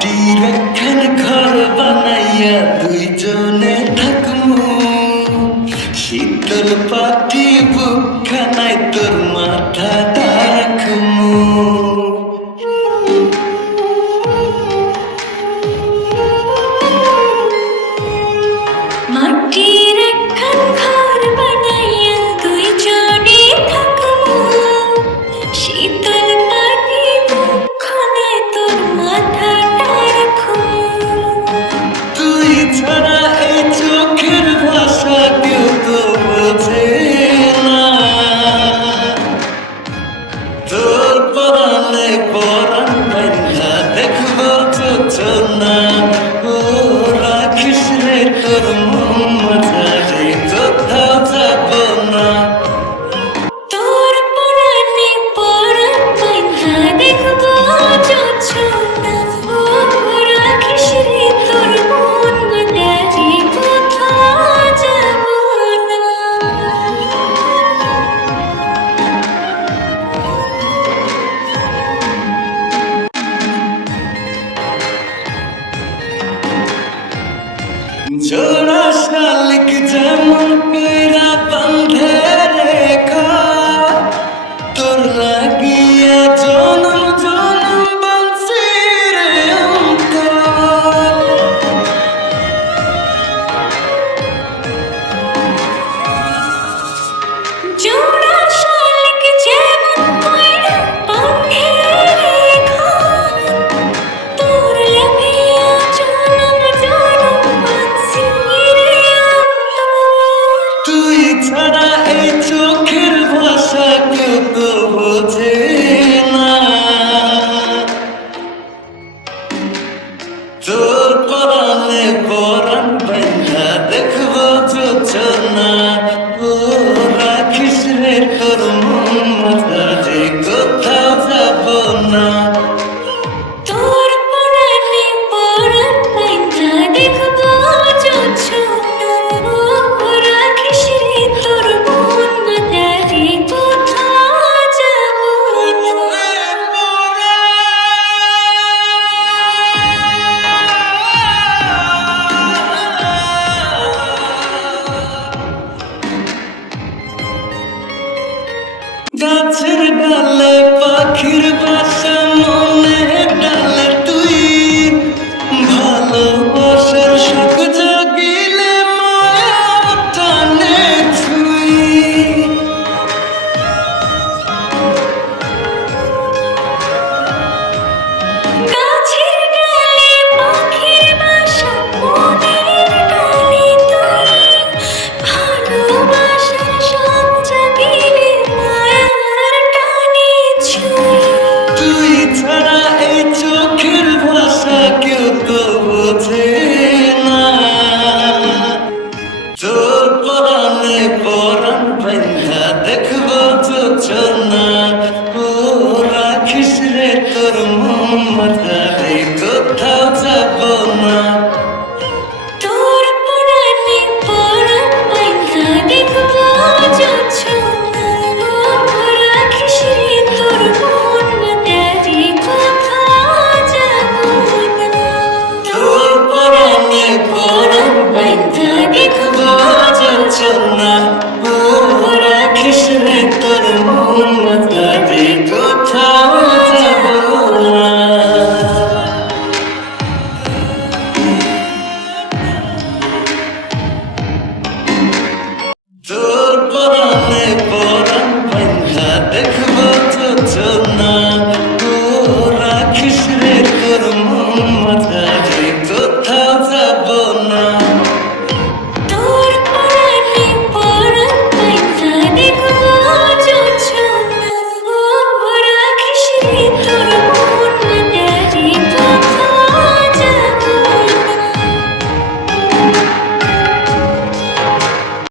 মাটির একখান ঘর বানাইয়া দুইজনে থাকমু, শীতল পাটি বুকখানায় তোর মাথাটা রাখমু। মাটির একখান ঘর বানাইয়া দুইজনে থাকমু, শীতল পাটি বুকখানায় তোর মাথাটা রাখমু। তুই ছাড়া এই চোখের ভাষা কেউ তো বোঝে না, তোর পরাণে পরাণ বান্ধা দেখবো যোজনা। ও রাখিস রে তোর মন মাঝারে কোথাও যাব না। তোর পরাণে পরাণ বান্ধা দেখবো যোজনা। ও রাখিস রে তোর মন মাঝারে কোথাও যাব না। জোড়া শালিক যেমন কইরা বান্ধে রেখা, তোর লাগিয়া জনম জনম বাঁচি রে অন্তর। জোড়া শালিক যেমন কইরা বাঁধে রেখা, তোর লাগিয়া জনম জনম বাঁচি রে অন্তর। তুই ছাড়া এই চোখের ভাষা কেউ তো বোঝে না, তোর পরাণে পরাণ বান্ধা দেখবো যোজনা। ও রাখিস রে তোর মন মাঝারে কোথাও যাব না। তোর পরাণে পরাণ বান্ধা দেখবো যোজনা। ও রাখিস রে তোর মন মাঝারে কোথাও যাব না। গাছের ডালে পাখির বাসা মনে ডালে তুই, ভালোবাসার শখ জাগিলে মায়া টানে ছুঁই। গাছের ডালে পাখির বাসা মনের ডালে তুই, ভালোবাসার শখ জাগিলে মায়ার টানে ছুঁই। তুই ছাড়া এই চোখের ভাষা কেউ তো বোঝে না, তোর পরাণে পরাণ বান্ধা দেখবো যোজনা।